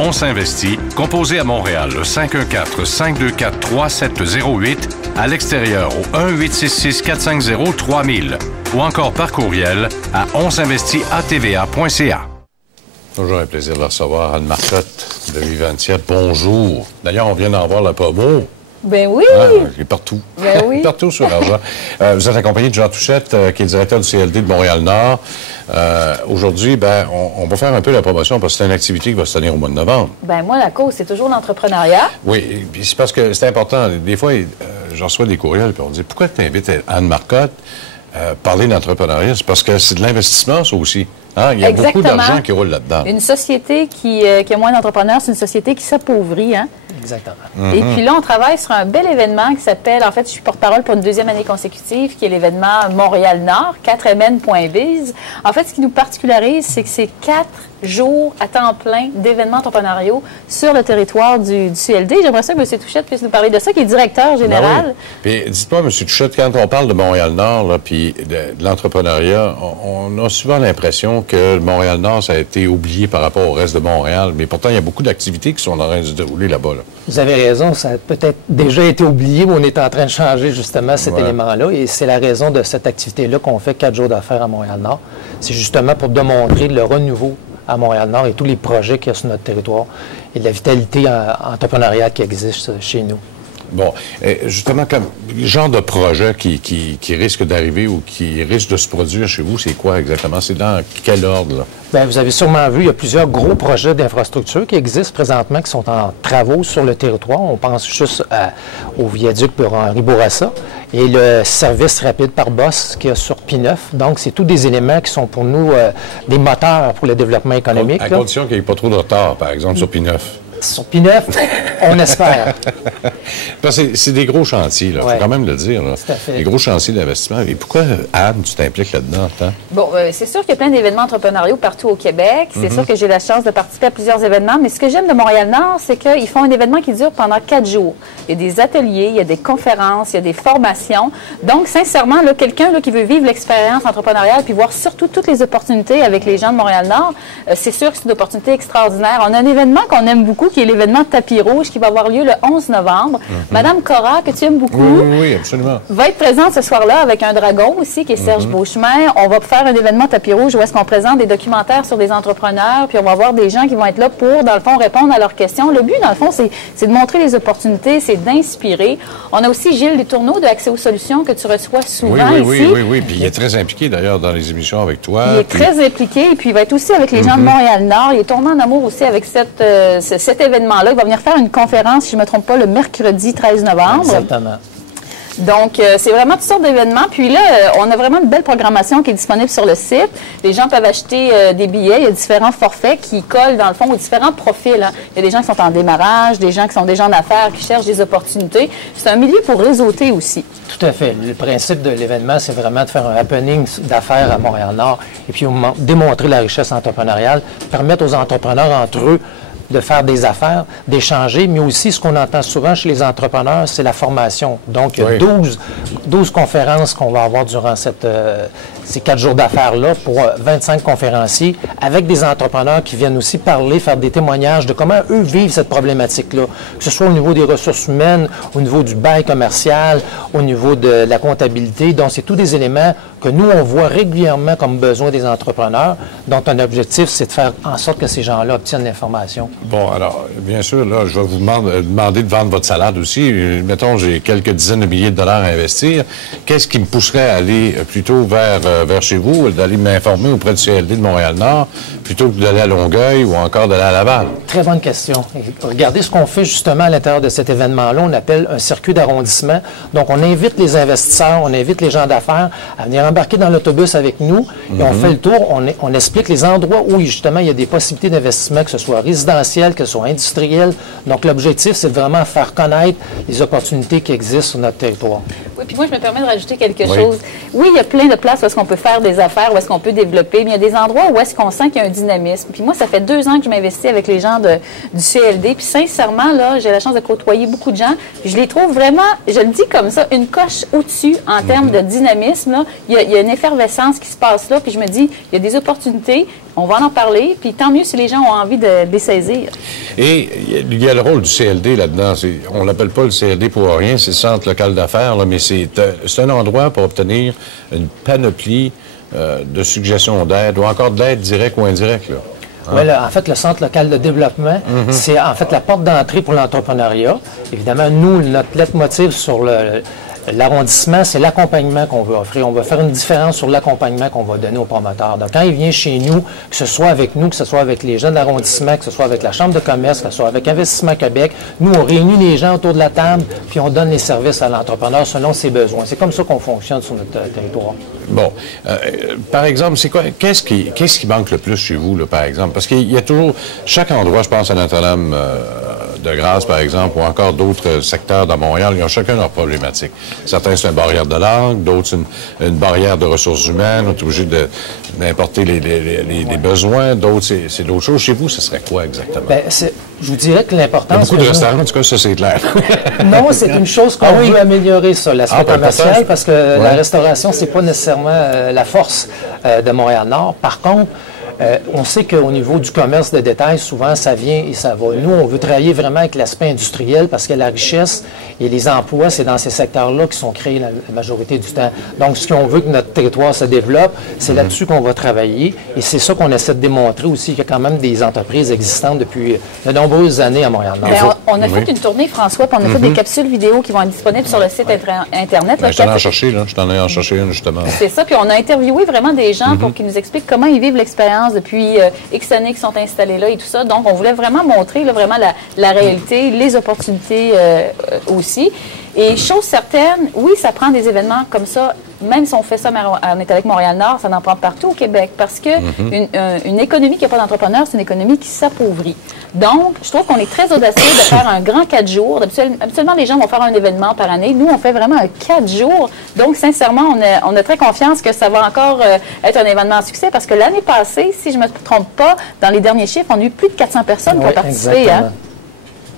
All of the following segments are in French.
On s'investit, composé à Montréal le 514-524-3708, à l'extérieur au 1-866-450-3000 ou encore par courriel à onsinvestit@tva.ca. Toujours un plaisir de recevoir Anne Marcotte de Viventia. Bonjour. D'ailleurs, on vient d'en voir la promo. Ben oui! Ah, il est partout. Ben oui. Partout sur l'argent. Vous êtes accompagné de Jean Touchette, qui est le directeur du CLD de Montréal-Nord. Aujourd'hui, on va faire un peu la promotion parce que c'est une activité qui va se tenir au mois de novembre. Ben moi, la cause, c'est toujours l'entrepreneuriat. Oui, puis c'est parce que c'est important. Des fois, j'en reçois des courriels et on me dit « Pourquoi tu invites Anne Marcotte parler d'entrepreneuriat? » C'est parce que c'est de l'investissement, ça aussi. Hein? Il y a beaucoup d'argent qui roule là-dedans. Une société qui a moins d'entrepreneurs, c'est une société qui s'appauvrit, hein? Exactement. Et puis là, on travaille sur un bel événement qui s'appelle, en fait, je suis porte-parole pour une deuxième année consécutive, qui est l'événement Montréal-Nord, 4MN.biz. En fait, ce qui nous particularise, c'est que c'est 4 jours à temps plein d'événements entrepreneuriaux sur le territoire du CLD. J'aimerais ça que M. Touchette puisse nous parler de ça, qui est directeur général. Ben oui. Puis dites-moi, M. Touchette, quand on parle de Montréal-Nord, puis de l'entrepreneuriat, on a souvent l'impression que Montréal-Nord, ça a été oublié par rapport au reste de Montréal. Mais pourtant, il y a beaucoup d'activités qui sont en train de se dérouler là-bas. Là. Vous avez raison, ça a peut-être déjà été oublié, mais on est en train de changer justement cet élément-là. Et c'est la raison de cette activité-là qu'on fait 4 jours d'affaires à Montréal-Nord. C'est justement pour démontrer le renouveau à Montréal-Nord et tous les projets qu'il y a sur notre territoire et de la vitalité entrepreneuriale qui existe chez nous. Bon, justement, comme le genre de projet qui risque d'arriver ou qui risque de se produire chez vous, c'est quoi exactement? C'est dans quel ordre, là? Bien, vous avez sûrement vu, il y a plusieurs gros projets d'infrastructure qui existent présentement, qui sont en travaux sur le territoire. On pense juste au viaduc pour Henri Bourassa et le service rapide par Boss qu'il y a sur P9. Donc, c'est tous des éléments qui sont pour nous des moteurs pour le développement économique. À condition qu'il n'y ait pas trop de retard, par exemple, sur P9. Sur P9, on espère. Parce que c'est des gros chantiers, il faut quand même le dire. Là. Tout à fait. Des gros chantiers d'investissement. Et pourquoi, Anne, tu t'impliques là-dedans? Bon, c'est sûr qu'il y a plein d'événements entrepreneuriaux partout au Québec. C'est sûr que j'ai la chance de participer à plusieurs événements. Mais ce que j'aime de Montréal-Nord, c'est qu'ils font un événement qui dure pendant 4 jours. Il y a des ateliers, il y a des conférences, il y a des formations. Donc, sincèrement, quelqu'un qui veut vivre l'expérience entrepreneuriale puis voir surtout toutes les opportunités avec les gens de Montréal-Nord, c'est sûr que c'est une opportunité extraordinaire. On a un événement qu'on aime beaucoup, qui est l'événement Tapis Rouge, qui va avoir lieu le 11 novembre. Madame Cora, que tu aimes beaucoup, oui, absolument, va être présente ce soir-là avec un dragon aussi, qui est Serge Beauchemin. On va faire un événement Tapis Rouge où est-ce qu'on présente des documentaires sur des entrepreneurs, puis on va avoir des gens qui vont être là pour, dans le fond, répondre à leurs questions. Le but, dans le fond, c'est de montrer les opportunités, c'est d'inspirer. On a aussi Gilles Letourneau de Accès aux solutions, que tu reçois souvent ici. Oui. Puis il est très impliqué, d'ailleurs, dans les émissions avec toi. Il est très impliqué, et puis il va être aussi avec les gens de Montréal-Nord. Il est tombé en amour aussi avec cet événement-là. Il va venir faire une conférence, si je ne me trompe pas, le mercredi 13 novembre. Exactement. Donc, c'est vraiment toutes sortes d'événements. Puis là, on a vraiment une belle programmation qui est disponible sur le site. Les gens peuvent acheter des billets. Il y a différents forfaits qui collent, dans le fond, aux différents profils. Hein. Il y a des gens qui sont en démarrage, des gens qui sont déjà en affaires, qui cherchent des opportunités. C'est un milieu pour réseauter aussi. Tout à fait. Le principe de l'événement, c'est vraiment de faire un happening d'affaires à Montréal-Nord et puis démontrer la richesse entrepreneuriale, permettre aux entrepreneurs entre eux de faire des affaires, d'échanger, mais aussi ce qu'on entend souvent chez les entrepreneurs, c'est la formation. Donc, il y a 12 conférences qu'on va avoir durant ces 4 jours d'affaires-là pour 25 conférenciers avec des entrepreneurs qui viennent aussi parler, faire des témoignages de comment eux vivent cette problématique-là, que ce soit au niveau des ressources humaines, au niveau du bail commercial, au niveau de la comptabilité. Donc, c'est tous des éléments que nous, on voit régulièrement comme besoin des entrepreneurs, dont un objectif, c'est de faire en sorte que ces gens-là obtiennent l'information. Bon, alors, bien sûr, là, je vais vous demander de vendre votre salade aussi. Mettons, j'ai quelques dizaines de milliers de dollars à investir. Qu'est-ce qui me pousserait à aller plutôt vers chez vous, d'aller m'informer auprès du CLD de Montréal-Nord, plutôt que d'aller à Longueuil ou encore d'aller à Laval? Très bonne question. Regardez ce qu'on fait justement à l'intérieur de cet événement-là. On appelle un circuit d'arrondissement. Donc, on invite les investisseurs, on invite les gens d'affaires à venir embarquer dans l'autobus avec nous et on fait le tour. On explique les endroits où, justement, il y a des possibilités d'investissement, que ce soit résidentiel, que ce soit industriel. Donc, l'objectif, c'est de vraiment faire connaître les opportunités qui existent sur notre territoire. Oui, puis moi, je me permets de rajouter quelque chose. Oui, il y a plein de places où est-ce qu'on peut faire des affaires, où est-ce qu'on peut développer, mais il y a des endroits où est-ce qu'on sent qu'il y a un dynamisme. Puis moi, ça fait 2 ans que je m'investis avec les gens du CLD, puis sincèrement, là, j'ai la chance de côtoyer beaucoup de gens, puis je les trouve vraiment, je le dis comme ça, une coche au-dessus en termes de dynamisme. Là. Il y a une effervescence qui se passe là, puis je me dis, il y a des opportunités. On va en parler, puis tant mieux si les gens ont envie de les saisir. Et il y a le rôle du CLD là-dedans. On l'appelle pas le CLD pour rien, c'est le Centre local d'affaires, mais c'est un endroit pour obtenir une panoplie de suggestions d'aide, ou encore de l'aide directe ou indirecte, là. Oui, en fait, le Centre local de développement, c'est en fait la porte d'entrée pour l'entrepreneuriat. Évidemment, nous, notre lettre motive sur l'arrondissement, c'est l'accompagnement qu'on veut offrir. On va faire une différence sur l'accompagnement qu'on va donner aux promoteurs. Donc, quand il vient chez nous, que ce soit avec nous, que ce soit avec les gens de l'arrondissement, que ce soit avec la Chambre de commerce, que ce soit avec Investissement Québec, nous, on réunit les gens autour de la table, puis on donne les services à l'entrepreneur selon ses besoins. C'est comme ça qu'on fonctionne sur notre territoire. Bon. Par exemple, c'est quoi? Qu'est-ce qui manque le plus chez vous, là, par exemple? Parce qu'il y a toujours... Chaque endroit, je pense à Notre-Dame de Grâce, par exemple, ou encore d'autres secteurs dans Montréal, ils ont chacun leurs problématiques. Certains, c'est une barrière de langue, d'autres, c'est une barrière de ressources humaines, on est obligé d'importer les besoins, d'autres, c'est d'autres choses. Chez vous, ce serait quoi exactement? Bien, je vous dirais que l'important... Il y a beaucoup de restaurants, en tout cas, ça, c'est clair. Non, c'est une chose qu'on veut améliorer, ça, l'aspect commercial, parce que la restauration, c'est pas nécessairement la force de Montréal-Nord. Par contre, on sait qu'au niveau du commerce de détail, souvent, ça vient et ça va. Nous, on veut travailler vraiment avec l'aspect industriel parce que la richesse et les emplois, c'est dans ces secteurs-là qui sont créés la majorité du temps. Donc, si on veut que notre territoire se développe, c'est là-dessus qu'on va travailler. Et c'est ça qu'on essaie de démontrer aussi, qu'il y a quand même des entreprises existantes depuis de nombreuses années à Montréal-Nord. On a fait une tournée, François, puis on a fait des capsules vidéo qui vont être disponibles sur le site Internet. Je t'en ai en cherché, là. Je t'en ai en cherché une, justement. C'est ça, puis on a interviewé vraiment des gens pour qu'ils nous expliquent comment ils vivent l'expérience depuis X années qui sont installés là et tout ça. Donc, on voulait vraiment montrer là, vraiment la réalité, les opportunités aussi. Et chose certaine, oui, ça prend des événements comme ça, même si on fait ça, on est avec Montréal-Nord, ça en prend partout au Québec, parce que une économie qui n'a pas d'entrepreneurs, c'est une économie qui s'appauvrit. Donc, je trouve qu'on est très audacieux de faire un grand 4 jours. Habituellement, les gens vont faire un événement par année. Nous, on fait vraiment un 4 jours. Donc, sincèrement, on a très confiance que ça va encore être un événement à succès, parce que l'année passée, si je ne me trompe pas, dans les derniers chiffres, on a eu plus de 400 personnes qui ont participé. Hein?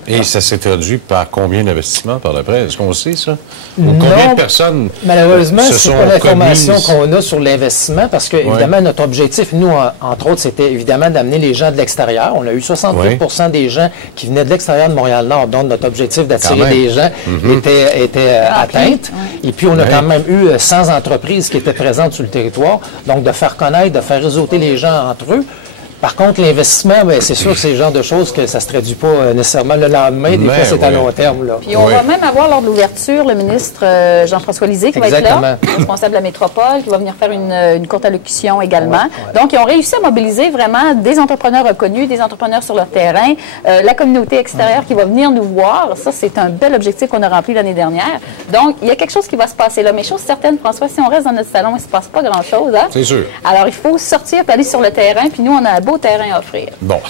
Et ça s'est traduit par combien d'investissements par l'après? Est-ce qu'on sait ça? Ou combien de personnes malheureusement, c'est pas l'information qu'on a sur l'investissement parce que, évidemment, notre objectif, nous, entre autres, c'était évidemment d'amener les gens de l'extérieur. On a eu 68 des gens qui venaient de l'extérieur de Montréal-Nord, donc notre objectif d'attirer des gens était atteint. Et puis, on a quand même eu 100 entreprises qui étaient présentes sur le territoire. Donc, de faire connaître, de faire réseauter les gens entre eux. Par contre, l'investissement, c'est sûr que c'est le genre de choses que ça ne se traduit pas nécessairement le lendemain. Des fois, c'est à long terme. Là. Puis on va même avoir lors de l'ouverture le ministre Jean-François Lisée qui va être là, responsable de la métropole, qui va venir faire une courte allocution également. Donc, ils ont réussi à mobiliser vraiment des entrepreneurs reconnus, des entrepreneurs sur leur terrain, la communauté extérieure qui va venir nous voir. Ça, c'est un bel objectif qu'on a rempli l'année dernière. Donc, il y a quelque chose qui va se passer là. Mais chose certaine, François, si on reste dans notre salon, il ne se passe pas grand-chose. Hein? C'est sûr. Alors, il faut sortir, aller sur le terrain, puis nous, on a un beau terrain à offrir. Bon.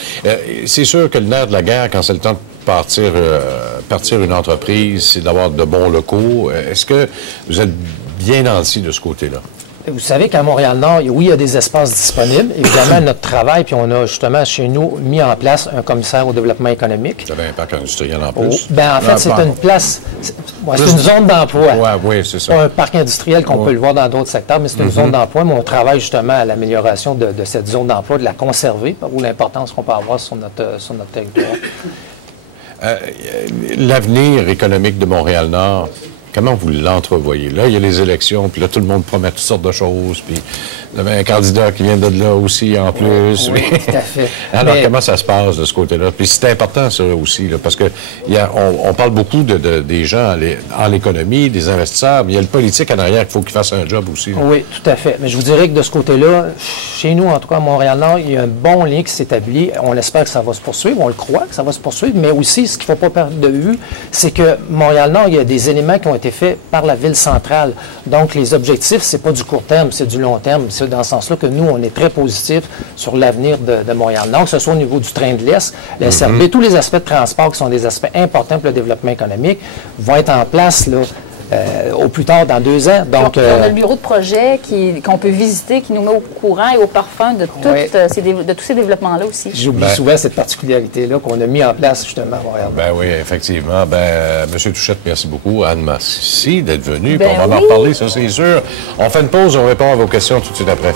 C'est sûr que le nerf de la guerre, quand c'est le temps de partir une entreprise, c'est d'avoir de bons locaux. Est-ce que vous êtes bien nantis de ce côté-là? Vous savez qu'à Montréal-Nord, oui, il y a des espaces disponibles. Évidemment, notre travail, puis on a justement chez nous mis en place un commissaire au développement économique. Vous avez un parc industriel en plus? Bien, en fait, c'est une place, c'est une zone d'emploi. Oui, c'est ça. Pas un parc industriel qu'on peut le voir dans d'autres secteurs, mais c'est une zone d'emploi. Mais on travaille justement à l'amélioration de cette zone d'emploi, de la conserver, ou l'importance qu'on peut avoir sur notre territoire. L'avenir économique de Montréal-Nord, comment vous l'entrevoyez? Là, il y a les élections, puis là, tout le monde promet toutes sortes de choses, puis vous avez un candidat qui vient de là aussi, en plus. Oui, tout à fait. Alors, comment ça se passe de ce côté-là? Puis c'est important, ça, aussi, là, parce que on parle beaucoup des gens en l'économie, des investisseurs, mais il y a le politique en arrière qu'il faut qu'il fasse un job aussi. Là. Oui, tout à fait. Mais je vous dirais que de ce côté-là, chez nous, en tout cas, à Montréal-Nord, il y a un bon lien qui s'établit. On espère que ça va se poursuivre, on le croit que ça va se poursuivre, mais aussi, ce qu'il ne faut pas perdre de vue, c'est que Montréal-Nord, il y a des éléments qui ont été faits par la ville centrale. Donc, les objectifs, c'est pas du court terme, c'est du long terme. C'est dans ce sens-là que nous, on est très positifs sur l'avenir de Montréal-Nord, que ce soit au niveau du train de l'Est, le SRB, tous les aspects de transport qui sont des aspects importants pour le développement économique vont être en place, là, au plus tard dans 2 ans. Donc, on a le bureau de projet qu'on peut visiter, qui nous met au courant et au parfum de, de tous ces développements-là aussi. J'oublie souvent cette particularité-là qu'on a mis en place justement à Montréal. Ben oui, effectivement. M. Touchette, merci beaucoup. Anne Massy d'être venue. On va en reparler, ça c'est sûr. On fait une pause, on répond à vos questions tout de suite après.